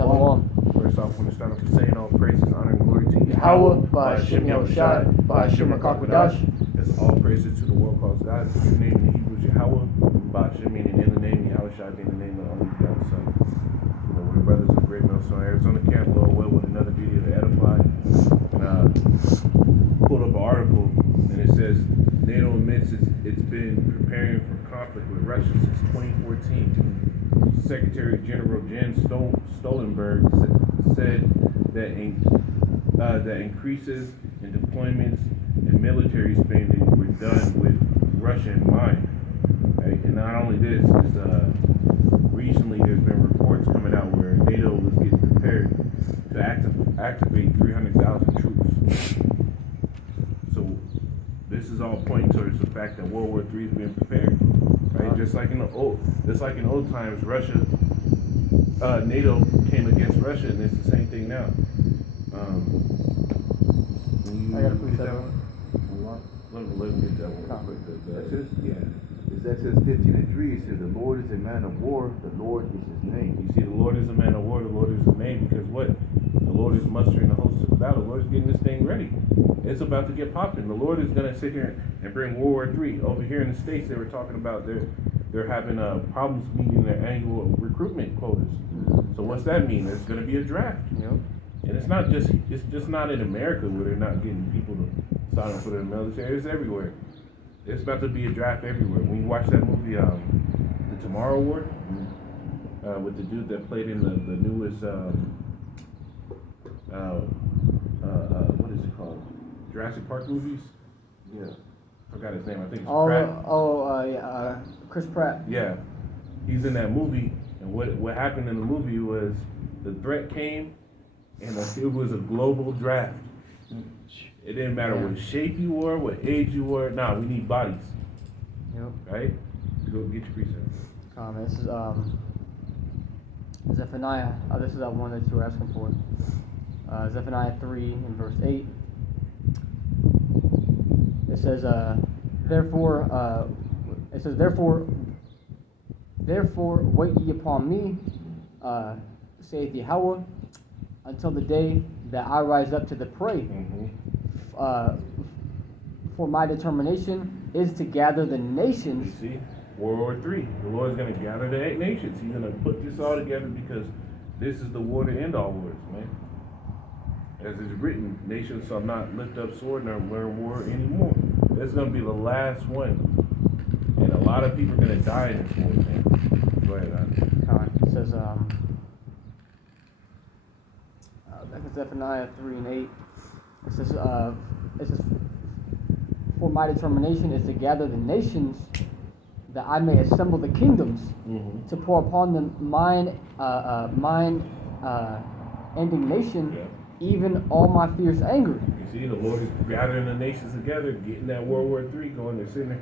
Shalom. First off, I want to start off with saying all praises, honor, and glory to Yahweh, Ba'ashem Yahushai, Ba'ashem HaKakwadash. That's all praises to the world calls God. His name in Hebrew is Yahweh, Ba'ashem meaning in the name, Yahushai being the name of the only begotten Son. We're brothers in Great Millstone, Arizona camp, Lord, well, with another video to edify. Pulled up an article, and it says NATO admits it's been preparing for conflict with Russia since 2014. Secretary General Jens Stoltenberg said that increases in deployments and military spending were done with Russia in mind. Right? And not only this, recently there's been reports coming out where NATO was getting prepared to activate 300,000 troops. So this is all pointing towards the fact that World War III is being prepared. Right? Just like in old times, NATO came against Russia, and it's the same thing now. I gotta put that one. Let me get that one. Exodus 15:3. It says, "The Lord is a man of war. The Lord is His name." You see, the Lord is a man of war. The Lord is His name, because what? The Lord is mustering the hosts of battle. The Lord is getting this thing ready. It's about to get popping. The Lord is gonna sit here and bring World War III. Over here in the States, they were talking about they're having problems meeting their annual recruitment quotas. So what's that mean? There's gonna be a draft. Yep. And it's just not in America where they're not getting people to sign up for the military. It's everywhere. It's about to be a draft everywhere. When you watch that movie, The Tomorrow War, with the dude that played in the newest, what is it called? Jurassic Park movies? Yeah. Forgot his name. I think it's Pratt. Chris Pratt. Yeah. He's in that movie, and what happened in the movie was the threat came, and it was a global draft. It didn't matter what shape you were, what age you were. Nah, we need bodies. Yep. Right? Go get your precept. This is Zephaniah. This is one that you were asking for. Zephaniah 3 in verse 8. It says, therefore wait ye upon me, saith Yahweh, until the day that I rise up to the prey. For my determination is to gather the nations. You see, World War III. The Lord is going to gather the 8 nations. He's going to put this all together, because this is the war to end all wars, man. As it's written, nations shall not lift up sword nor learn war anymore. That's going to be the last one. And a lot of people are going to die in this war, man. Go ahead, man. It says, back in Zephaniah 3 and 8, it says, for my determination is to gather the nations, that I may assemble the kingdoms, to pour upon them mine indignation, even all my fierce anger. You see, the Lord is gathering the nations together, getting that World War III going. They're sitting there.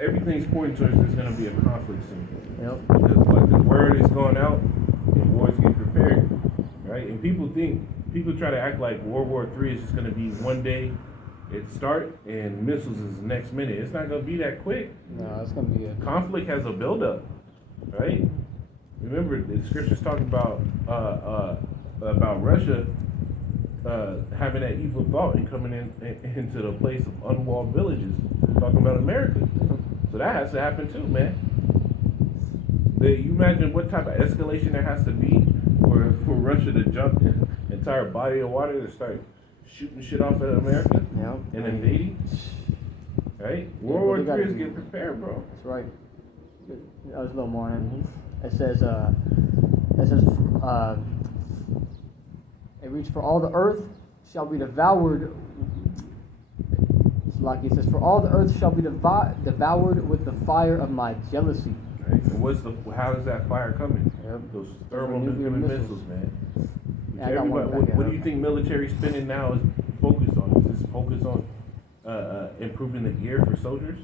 Everything's pointing towards there's going to be a conflict soon. Yep. Because like, the word is going out, and war's getting prepared, right? And people try to act like World War III is just going to be one day it start and missiles is the next minute. It's not going to be that quick. No, it's going to be a conflict has a buildup, right? Remember, the scriptures talk about Russia having that evil thought and coming into the place of unwalled villages, talking about America. So that has to happen too, man. You imagine what type of escalation there has to be for Russia to jump an entire body of water to start shooting shit off at America and invading, right? World War III is getting prepared, bro. That's right. That was a little more in it. It says, it reads, for all the earth shall be devoured. It's like it says, for all the earth shall be devoured with the fire of my jealousy. Right. And how is that fire coming? Yep. Those thermonuclear missiles, man. Yeah, what do you think military spending now is focused on? Is this focused on improving the gear for soldiers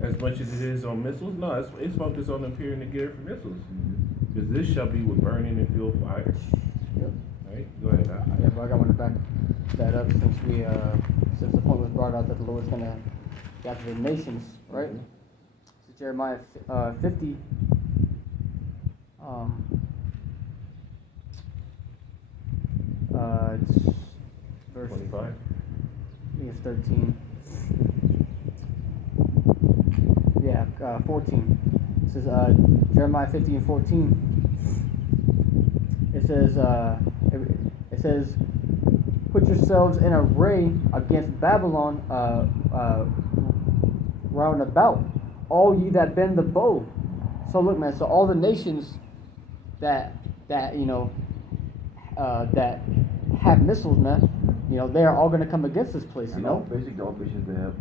as much as it is on missiles? No, it's focused on improving the gear for missiles. Because this shall be with burning and fuel fire. Yep. Right? Go ahead. Yeah, but I got one to back that up since the point was brought out that the Lord's going to gather the nations, right? So Jeremiah 50. It's verse 25. I think it's 13. Yeah, 14. It says Jeremiah 15:14. It says, put yourselves in array against Babylon round about, all ye that bend the bow. So look, man. So all the nations that that have missiles, man. They are all going to come against this place. Basically, all nations that have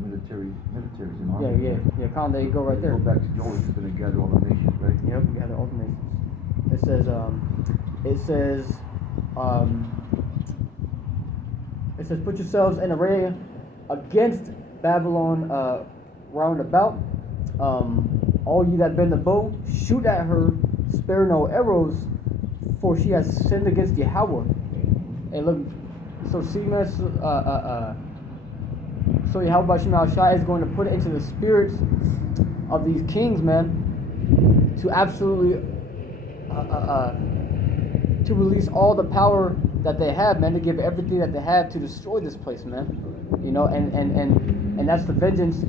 militaries and armies. Yeah. Colin, there you go, right there. Go back to Joel. It's going to gather all the nations, right? Yep, gather all the nations. It says, put yourselves in array against Babylon round about. All you that bend the bow, shoot at her, spare no arrows, for she has sinned against Yahweh. And look, so see, man, so Yahweh Shema Shai is going to put it into the spirits of these kings, man, to absolutely to release all the power that they have, man, to give everything that they have to destroy this place, man. And that's the vengeance.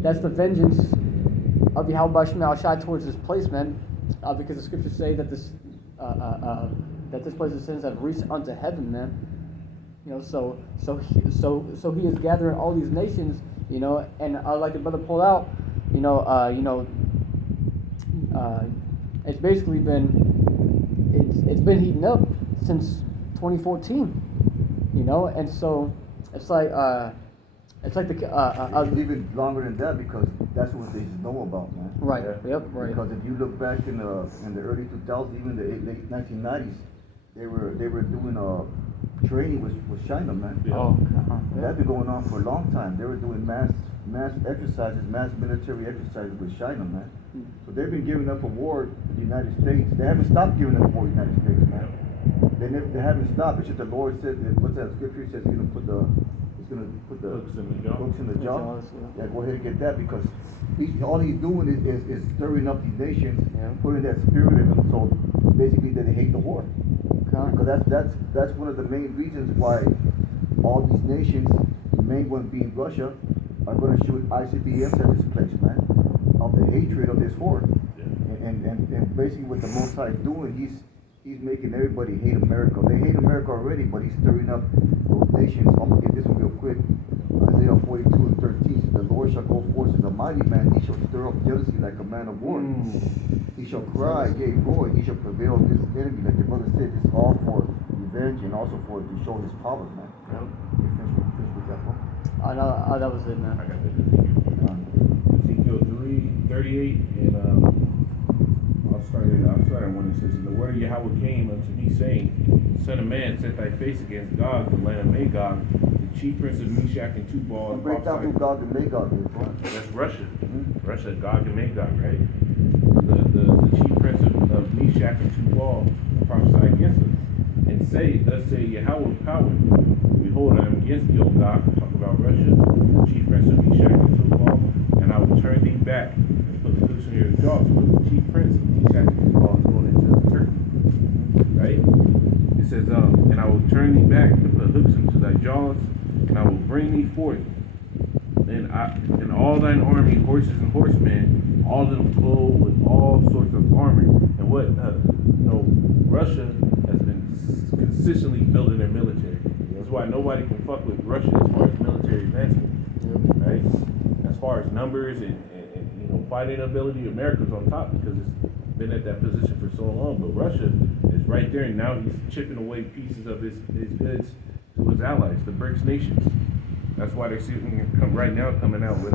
That's the vengeance of Yahweh Shema Shai towards this place, man, because the scriptures say that this place of sins have reached unto heaven, man. So he is gathering all these nations, and like the brother pulled out, it's basically it's been heating up since 2014, and so it's like it's even longer than that, because that's what they know about, man. Right. Yep. Right. Because if you look back in the early 2000s, even the late 1990s, they were doing training with China, man. Yeah. Oh. That's been going on for a long time. They were doing mass exercises, mass military exercises with China, man. So they've been giving up a war to the United States. They haven't stopped giving up a war to the United States, man. They haven't stopped. It's just the Lord said, what's that scripture? He says he's gonna put the Hooks in the jaw. hooks in the jaw. jaws, yeah. Yeah, go ahead and get that, because all he's doing is stirring up these nations, Yeah. putting that spirit in them. So basically, that they hate the war. Okay. Because that's one of the main reasons why all these nations, the main one being Russia, are going to shoot ICBMs at this place, man, of the hatred of this war. Yeah. And basically what the Most High is doing, he's making everybody hate America. They hate America already, but he's stirring up those nations. I'm going to get this one real quick. Isaiah 42:13. The Lord shall go forth as a mighty man. He shall stir up jealousy like a man of war. He shall cry, yea, roar. He shall prevail this enemy. Like your brother said, this is all for revenge and also to show his power, man. Yep. You finish with that one? No, that was it, man. I got the Ezekiel 3:38, and I'll start at when it says, "And the word of Yahweh came unto me, saying, Son of man, set thy face against Gog, the land of Magog, the chief prince of Meshach and Tubal, and Break down who prophesy." Gog and Magog is, bro. That's Russia. Russia, Gog and Magog, right? The chief prince of Meshach and Tubal prophesy against them, and say, Thus say Yahweh power, behold, I am against thee, O Gog, talk about Russia, the chief prince of Meshach and Tubal, and I will turn thee back and put the hooks in your jaws. So the chief prince of Meshach and Tubal is going into Turkey, right? It says, and I will turn thee back and put hooks into thy jaws, and I will bring thee forth, and all thine army, horses and horsemen, all of them clothed with all sorts of armor. And what Russia has been consistently building their military. That's why nobody can fuck with Russia as far as military advancement, right? As far as numbers and fighting ability, America's on top because it's been at that position for so long. But Russia is right there, and now he's chipping away pieces of his goods to his allies, the BRICS nations. That's why they're coming out with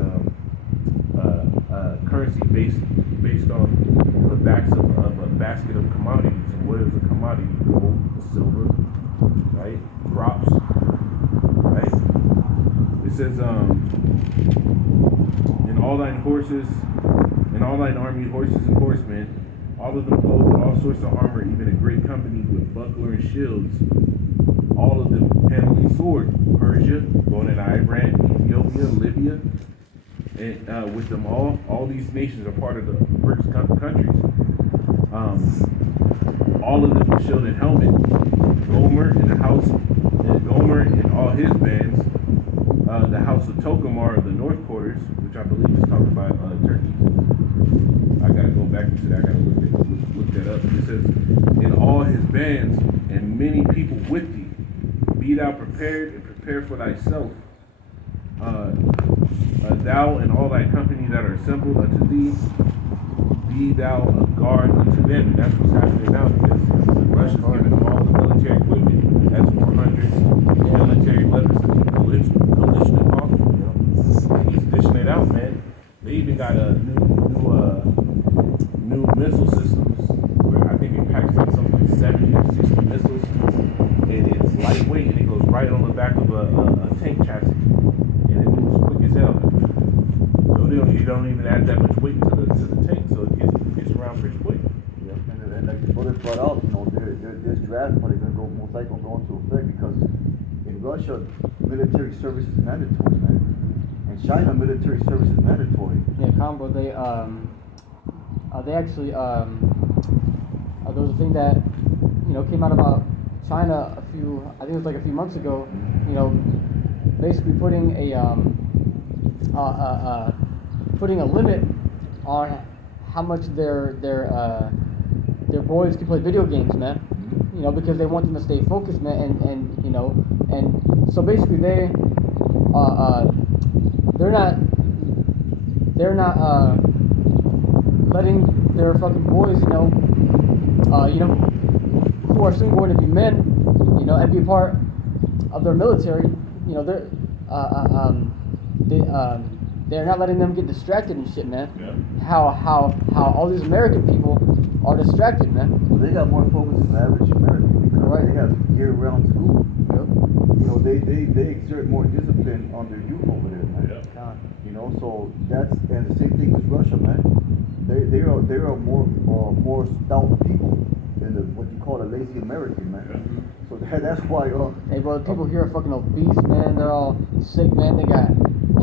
currency based on the backs of a basket of commodities. And what is a commodity? Gold, silver, right? Crops, right? It says, and all thine horses, and all thine army, horses and horsemen, all of them clothed with all sorts of armor, even a great company with buckler and shields, all of them handling sword. Persia, going into Iran, Ethiopia, Libya, and with them all these nations are part of the BRICS countries. all of them were shielded helmet. Gomer in the house, and Gomer and all his bands. The house of Tokamar of the North Quarters, which I believe is talking about Turkey. I gotta go back into that. I gotta look that up. It says, in all his bands and many people with thee, be thou prepared and prepare for thyself. Thou and all thy company that are assembled unto thee, be thou a guard unto them. And that's what's happening now because Russia's giving them all the military equipment. That's 400 military weapons to the Kalashnikov. He's dishing it out, man. They even got a new missile systems where I think it packs like something like 70 or 60 missiles, and it's lightweight and it goes right on the back of a tank chassis, and it moves quick as hell. So you don't even add that much weight to the tank, so it gets around pretty quick. Yep. And like the bullet brought out, this draft probably most likely gonna go into effect because in Russia military service is mandatory, man. In China military service is mandatory. Yeah, combo. They actually there was a thing that came out about China I think it was like a few months ago. Basically putting a limit on how much their boys can play video games, man. Because they want them to stay focused, man, and so basically they're not letting their fucking boys, who are soon going to be men, and be a part of their military, they're not letting them get distracted and shit, man. Yeah. How all these American people are distracted, man. Well, they got more focus than the average American because they have year-round school. Yep. They exert more discipline on their youth over there, man. Yeah. So and the same thing with Russia, man. They are more stout people than what you call a lazy American, man. Yeah. So that's why. Hey, bro, people here are fucking obese, man. They're all sick, man. They got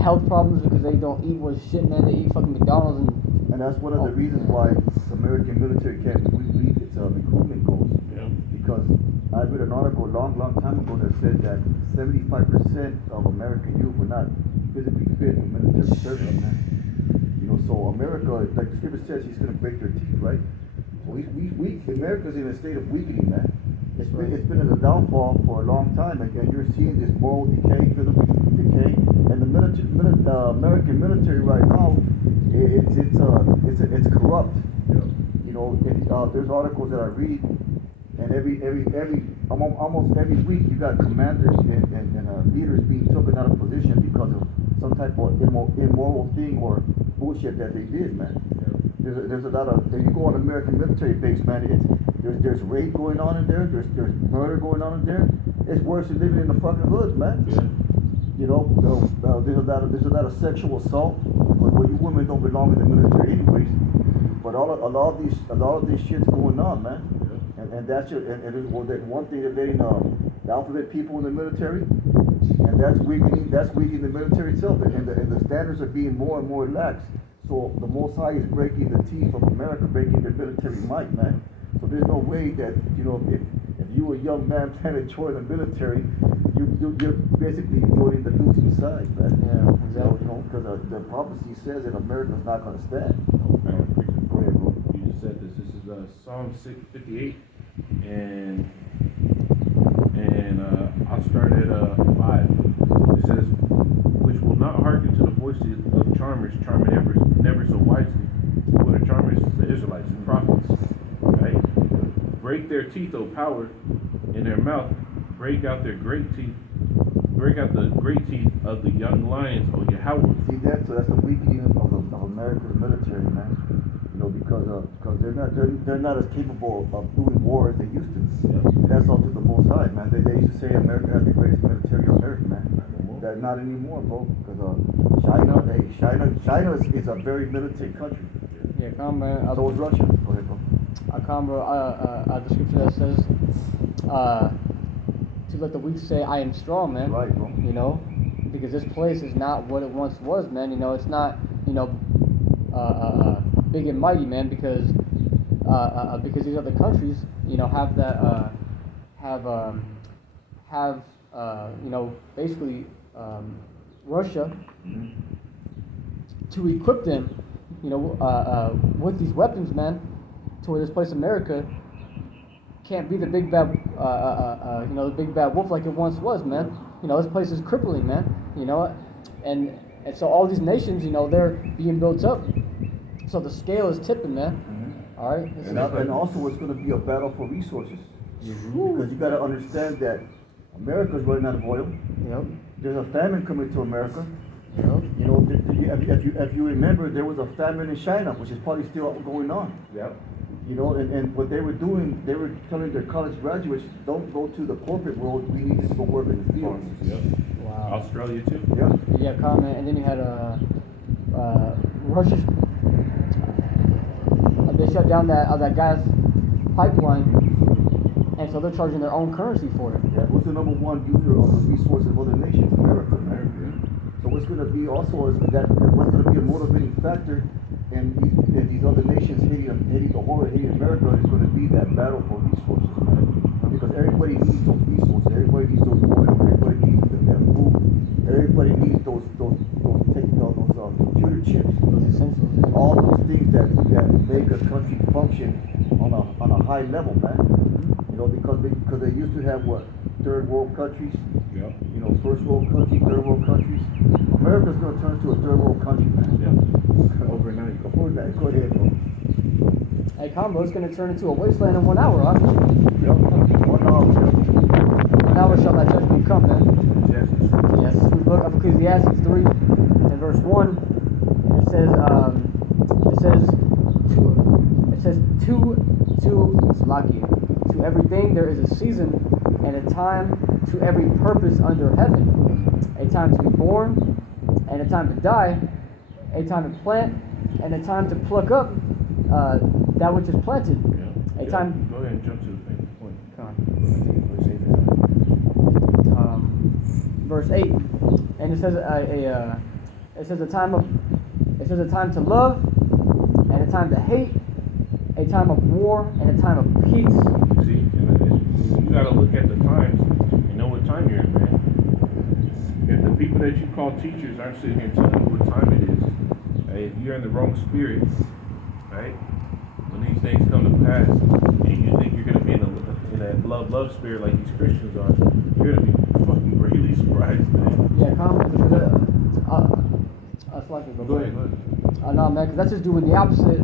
health problems because they don't eat what shit, man. They eat fucking McDonald's And that's one of the reasons why the American military can't meet its recruitment goals. Yeah. Because I read an article a long time ago that said that 75% of American youth were not physically fit for military service, man. So America, like the scripture says, he's going to break their teeth, right? So America's in a state of weakening, man. It's been in a downfall for a long time, and you're seeing this moral decay, physical decay, and the American military right now, it's corrupt. Yeah. There's articles that I read, and almost every week you got commanders and leaders being taken out of position because of some type of immoral thing or bullshit that they did, man. Yeah. There's a lot of, if you go on American military base, man, there's rape going on in there, there's murder going on in there. It's worse than living in the fucking hood, man. Yeah. There's a lot of sexual assault, but you women don't belong in the military anyways. But a lot of this shit's going on, man. Yeah. And that's one thing they're letting the alphabet people in the military, and that's weakening the military itself, and the standards are being more and more lax. So the Most High is breaking the teeth of America, breaking their military might, man. So there's no way that if you a young man planning to join the military, you're basically joining the losing side, man. Yeah, exactly. Because the prophecy says that America's not going to stand. Okay. Go ahead, bro. You just said this. This is Psalm 58, and I'll start at 5. It says, "Which will not hearken to the voice of charmers, charming never so wisely." What are charmers? The Israelites, the prophets, right? Break their teeth, O power, in their mouth. Break out their great teeth. Break out the great teeth of the young lions, O Yahweh. See that? So that's the weakening of America's military, man. Because they're not as capable of doing war as they used to. Yeah. And that's all to the Most High, man. They used to say America had the greatest military on earth, man. That not anymore, bro. Because China is a very military country. Yeah, combo. So is Russia. Go ahead, bro. The scripture that says, to let the weak say, "I am strong," man. Right, bro. Because this place is not what it once was, man. It's not, big and mighty, man. Because because these other countries, have that basically Russia to equip them, with these weapons, man, to where this place America can't be the big bad, the big bad wolf like it once was, man. This place is crippling, man. And so all these nations, they're being built up. So the scale is tipping, man. All right. And also, it's going to be a battle for resources. Because you got to understand that America's running out of oil. Yep. There's a famine coming to America. Yep. If you remember, there was a famine in China, which is probably still going on. Yep. And what they were doing, they were telling their college graduates, don't go to the corporate world, we need to go work in the fields. Yep. Wow. Australia too. Yeah. Yeah, comment. And then you had Russia. They shut down that gas pipeline, and so they're charging their own currency for it. Yeah. Who's the number one user of the resources of other nations? America. So what's going to be also is that what's going to be a motivating factor in these other nations hating the whole hating America is going to be that battle for resources, man. Because everybody needs those resources, everybody needs those oil, everybody needs that food, everybody needs those computer chips, Those essentials. all those things that make a country function on a high level, man. Because they used to have what, third world countries. Yep. First world countries, third world countries. America's going to turn into a third world country, man. Yep. Overnight. Overnight. Go ahead, bro. Hey, combo, it's gonna turn into a wasteland in 1 hour, huh? Yep. 1 hour. 1 hour shall that judgment come, man. Yes. Yes, we book of Ecclesiastes 3 and verse 1. It says to everything there is a season and a time to every purpose under heaven. A time to be born and a time to die, a time to plant and a time to pluck up that which is planted. Yeah. A time. Go ahead and jump to the main point. Come on. Verse 8, and it says a time to love and a time to hate, a time of war and a time of peace. See, and you got to look at the times and know what time you're in, man. If the people that you call teachers aren't sitting here telling you what time it is, hey, if you're in the wrong spirit, right? When these things come to pass, and you think you're going to be in that love spirit like these Christians are, you're going to be fucking greatly surprised, man. Yeah, comment. Go ahead. No, man, because that's just doing the opposite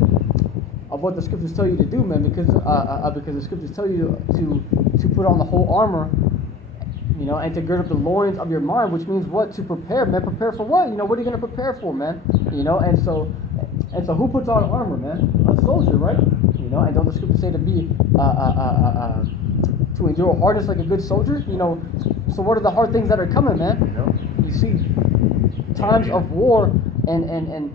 of what the scriptures tell you to do, man. Because the scriptures tell you to put on the whole armor, and to gird up the loins of your mind, which means what? To prepare, man. Prepare for what? What are you gonna prepare for, man? And so who puts on armor, man? A soldier, right? And don't the scriptures say to be to endure hardness like a good soldier? So what are the hard things that are coming, man? You see, times of war and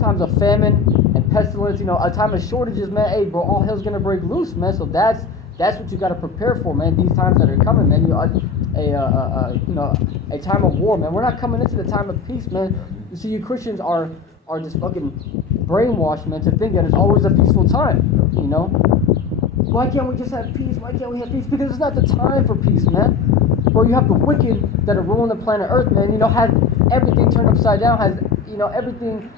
times of famine and pestilence, a time of shortages, man. Hey, bro, all hell's gonna break loose, man. So that's what you got to prepare for, man. These times that are coming, man. A time of war, man. We're not coming into the time of peace, man. You see, you Christians are just fucking brainwashed, man, to think that it's always a peaceful time. Why can't we just have peace? Why can't we have peace? Because it's not the time for peace, man. Bro, you have the wicked that are ruling the planet Earth, man. Have everything turned upside down. Has everything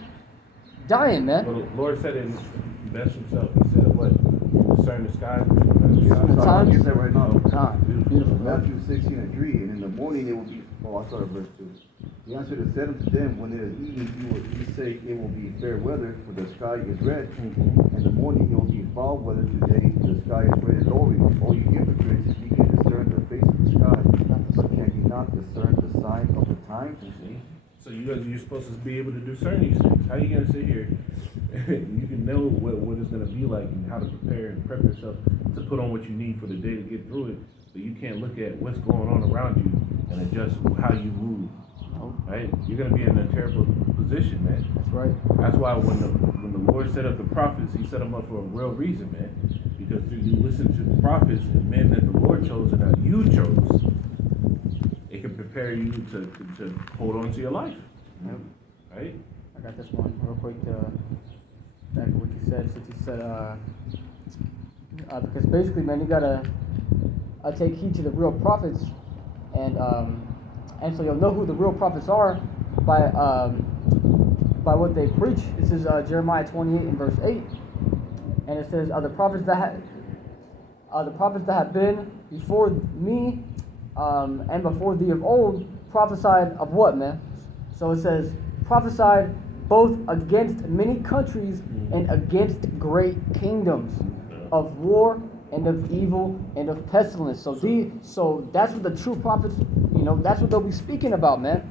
dying, man. Well, the Lord said it best himself. He said, what? Discern the skies. The times. You said right now. Beautiful. Matthew 16:3, and in the morning it will be. Oh, I started verse 2. He answered and said unto them, when it is evening, you say it will be fair weather, for the sky is red. In the morning it will be foul weather. Today the sky is red and lowering. All you hypocrites, you can discern the face of the sky, but can you not discern the sign of the times? So you're supposed to be able to discern these things. How are you gonna sit here? You can know what it's gonna be like and how to prepare and prep yourself to put on what you need for the day to get through it. But you can't look at what's going on around you and adjust how you move. Right? You're gonna be in a terrible position, man. That's right. That's why when the Lord set up the prophets, He set them up for a real reason, man. Because you listen to the prophets and men that the Lord chose and that you chose, it can prepare you to hold on to your life. Yep. Right? I got this one real quick. Back to what you said. Since you said because basically, man, you gotta take heed to the real prophets, and so you'll know who the real prophets are by what they preach. This is Jeremiah 28 and verse 8, and it says, the prophets that have been before me and before thee of old prophesied of what, man? So it says, prophesied both against many countries and against great kingdoms, of war and of evil and of pestilence. So that's what the true prophets, that's what they'll be speaking about, man.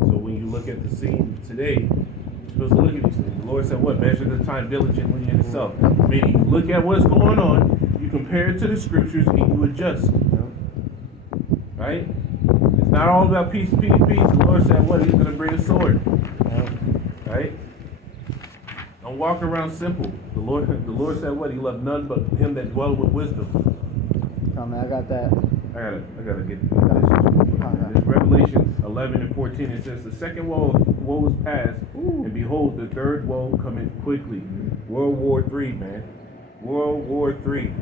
So when you look at the scene today, you're supposed to look at these things. The Lord said, what? Measure the time diligently in itself. Meaning, you look at what's going on, you compare it to the scriptures, and you adjust. Right? It's not all about peace, peace, peace. The Lord said, what? He's going to bring a sword. Right? Don't walk around simple. The Lord said, what? He loved none but him that dwelleth with wisdom. Come, man, I got that. I gotta get this. This Revelation 11 and 14, it says, the second woe is past, and behold, the third woe cometh quickly. World War III, man. World War III.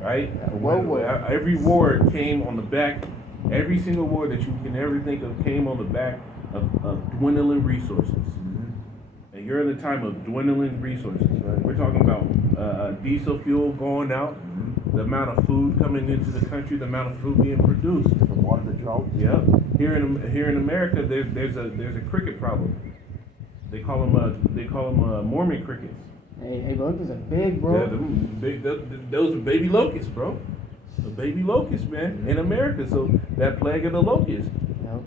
Right? Every war came on the back, every single war that you can ever think of came on the back of dwindling resources. And you're in the time of dwindling resources. Right? We're talking about diesel fuel going out, the amount of food coming into the country, the amount of food being produced. The water, the drought. Yep. Here in America, there's a cricket problem. They call them Mormon crickets. Hey, bro, this is a big, bro. Yeah, those are baby locusts, bro. The baby locusts, man, in America. So that plague of the locusts,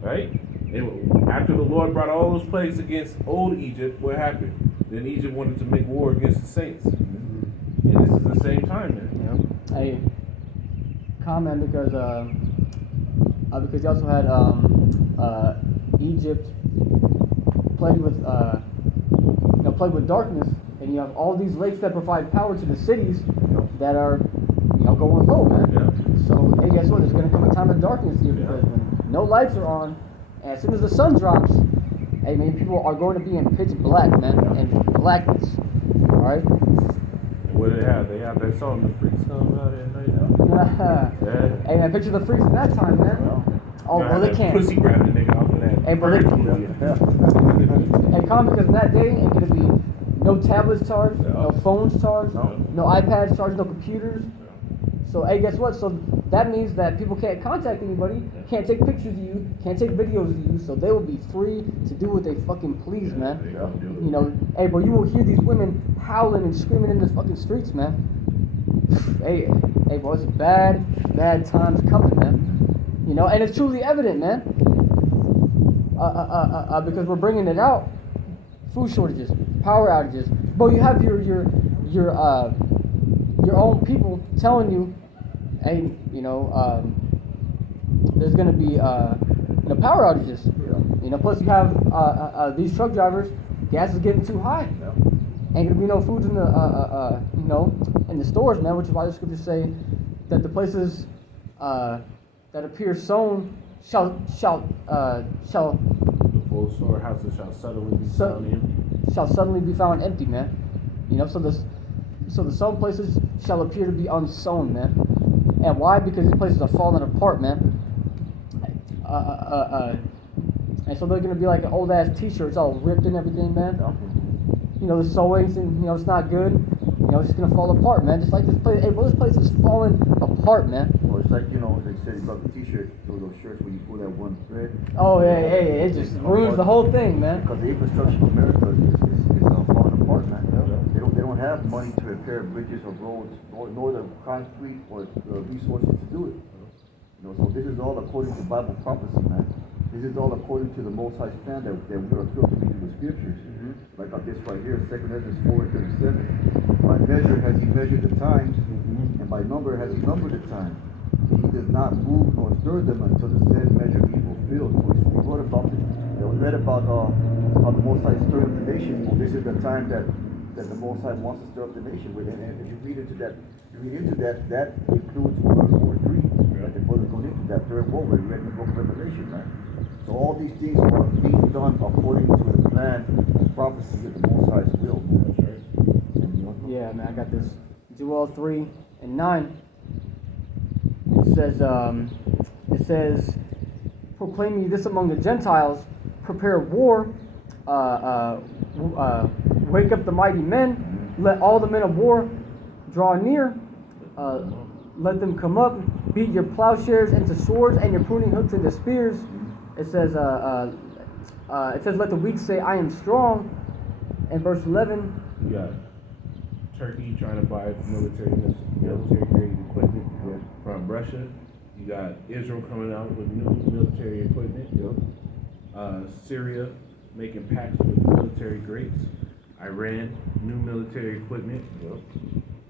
right? And after the Lord brought all those plagues against old Egypt, what happened? Then Egypt wanted to make war against the saints. And this is the same time, man. Hey, comment because you also had Egypt plagued with darkness, and you have all these lakes that provide power to the cities that are going low, man. Yeah. So hey, guess what? There's gonna come a time of darkness here because when no lights are on, and as soon as the sun drops, hey man, people are going to be in pitch black, man, and blackness. All right. What do they have? They have that song, the freak song out there. Yeah. Hey man, picture the freaks in that time, man. Oh, well, they can't. Pussy grabbing nigga off of that. Hey, but hey, calm, because in that day ain't gonna be no tablets charged, no phones charged, no iPads charged, no computers. So hey, guess what? So that means that people can't contact anybody, can't take pictures of you, can't take videos of you. So they will be free to do what they fucking please, man. Hey, bro, you will hear these women howling and screaming in the fucking streets, man. Hey, bro, it's bad times coming, man. And it's truly evident, man. Because we're bringing it out. Food shortages, power outages. Bro, you have your own people telling you, hey, there's gonna be power outages. Plus you have these truck drivers. Gas is getting too high. Ain't gonna be no food in the in the stores, man. Which is why the scriptures say that the places that appear sown shall The full storehouses shall suddenly be found empty. Shall suddenly be found empty, man. So the sown places shall appear to be unsown, man. And why? Because these places are falling apart, man. And so they're gonna be like an old ass T-shirts, all ripped and everything, man. The sewing, it's not good. It's just gonna fall apart, man. Just like this place. Hey, bro, this place is falling apart, man. Or it's like, they said about the T-shirt, those shirts where you pull that one thread. Oh, hey, it just ruins the whole thing, man. Because the infrastructure of America is falling apart, man. They don't have money to repair bridges or roads, nor the concrete or the resources to do it. So this is all according to Bible prophecy, man. This is all according to the Most High's plan that we are filtering into the scriptures. Like this right here, 2 Ezra 4:37. By measure has he measured the times, and by number has he numbered the time. He does not move nor stir them until the said measure be fulfilled. So we read about how the Most High stirred up the nations. Well, this is the time that the Most High wants to stir up the nation with. And if you read into that, that includes World War III. Right? The brother going into that third war, we read in the book of Revelation, right? So all these things are being done according to the plan, the prophecy of the Most High's will. Yeah, man, I got this Joel 3:9. It says, proclaim ye this among the Gentiles, prepare war, wake up the mighty men, let all the men of war draw near, let them come up, beat your plowshares into swords and your pruning hooks into spears. It says, let the weak say, I am strong. And verse 11. You got Turkey trying to buy military grade equipment from Russia. You got Israel coming out with new military equipment. Syria making pacts with military grades. Iran, new military equipment.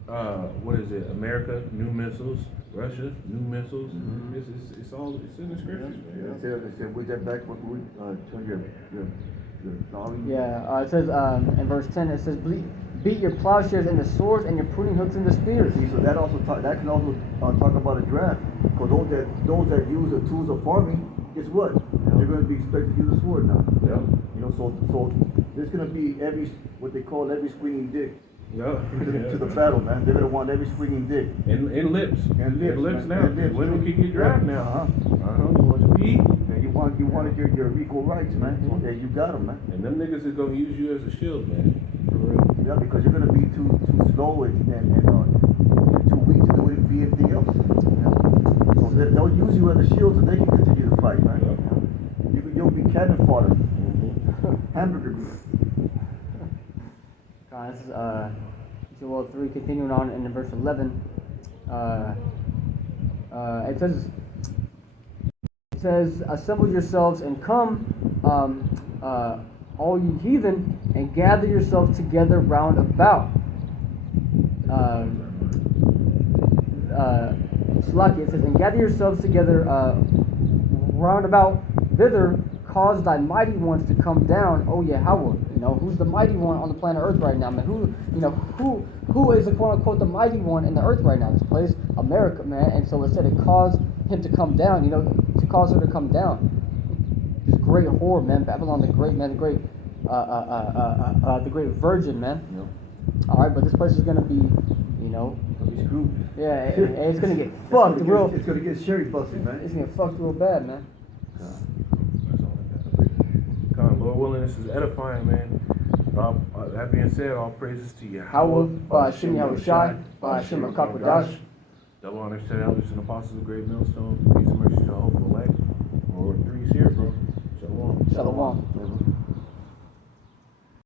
What is it? America, new missiles. Russia, new missiles. It's in the scriptures, man. It said, with that back, what we turn your volume. Yeah, it says in verse 10, it says, beat your plowshares into swords and your pruning hooks into spears. See, so that can also talk about a draft. Because those that use the tools of farming, guess what? They're going to be expected to use a sword now. You know, so there's going to be every swinging dick. To the battle, man. They're gonna want every swinging dick. And lips now. And lips. Women can get dragged now. You want to be? And you want your equal rights, man. Okay, you got them, man. And them niggas is gonna use you as a shield, man. For real. Yeah, because you're gonna be too slow and too weak to do anything else. So they'll use you as a shield so they can continue to fight, man. You'll be cannon fodder. Hamburger grease. This is Joel 3, continuing on in verse 11. It says, assemble yourselves and come, all you heathen, and gather yourselves together round about. Salaki, it says, and gather yourselves together round about thither, cause thy mighty ones to come down, O Yahweh. You know, who's the mighty one on the planet Earth right now, man? Who is the quote unquote the mighty one in the earth right now? This place, America, man. And so it said it caused him to come down, to cause her to come down. This great whore, man, Babylon the great, man, the great virgin, man. Alright, but this place is gonna be, It's screwed. yeah, it's gonna get fucked real. It's gonna get sherry busted, man. It's gonna get fucked real bad, man. Lord willing, this is edifying, man. That being said, all praises to Yahweh. Howell, Ba'ashim Yahushai, Ba'ashim HaKakodash. Double honors to the elders and apostles of Great Millstone. Peace and mercy to the hopeful elect. Lord 3's here, bro. Shalom. Shalom.